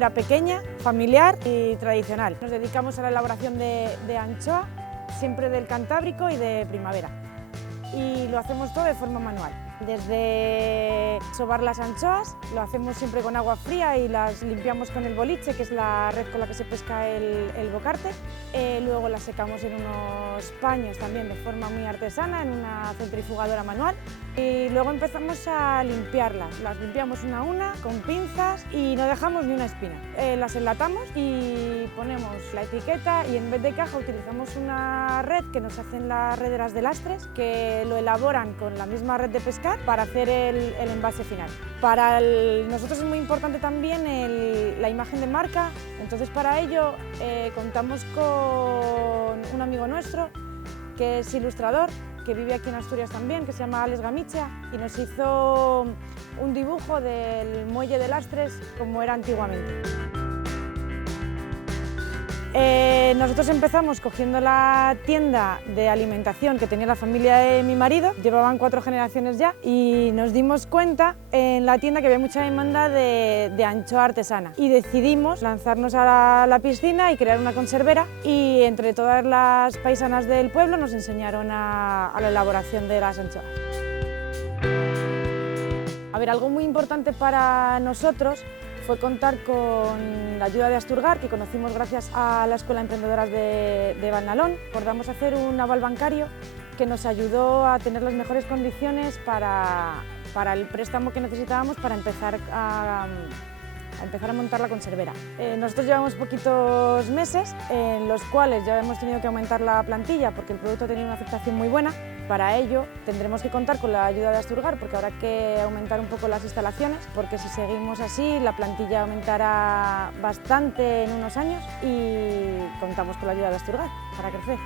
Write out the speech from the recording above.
primavera pequeña, familiar y tradicional. Nos dedicamos a la elaboración de anchoa, siempre del Cantábrico y de primavera. Y lo hacemos todo de forma manual. Desde sobar las anchoas, lo hacemos siempre con agua fría y las limpiamos con el boliche, que es la red con la que se pesca el bocarte. Luego las secamos en unos paños también de forma muy artesana, en una centrifugadora manual. Y luego empezamos a limpiarlas. Las limpiamos una a una, con pinzas y no dejamos ni una espina. Las enlatamos y ponemos la etiqueta y en vez de caja utilizamos una red que nos hacen las rederas de lastres, que lo elaboran con la misma red de pescar para hacer el envase final. Para nosotros es muy importante también la imagen de marca, entonces para ello contamos con un amigo nuestro que es ilustrador, que vive aquí en Asturias también, que se llama Alex Gamicha, y nos hizo un dibujo del muelle de lastres como era antiguamente. Nosotros empezamos cogiendo la tienda de alimentación que tenía la familia de mi marido, llevaban 4 generaciones ya, y nos dimos cuenta en la tienda que había mucha demanda de anchoa artesana y decidimos lanzarnos a la piscina y crear una conservera, y entre todas las paisanas del pueblo nos enseñaron a la elaboración de las anchoas. A ver, algo muy importante para nosotros fue contar con la ayuda de Asturgar, que conocimos gracias a la Escuela de Emprendedoras de Valnalón. Acordamos hacer un aval bancario que nos ayudó a tener las mejores condiciones para el préstamo que necesitábamos para empezar a montar la conservera. Nosotros llevamos poquitos meses en los cuales ya hemos tenido que aumentar la plantilla porque el producto ha tenido una aceptación muy buena. Para ello tendremos que contar con la ayuda de Asturgar porque habrá que aumentar un poco las instalaciones, porque si seguimos así la plantilla aumentará bastante en unos años y contamos con la ayuda de Asturgar para crecer.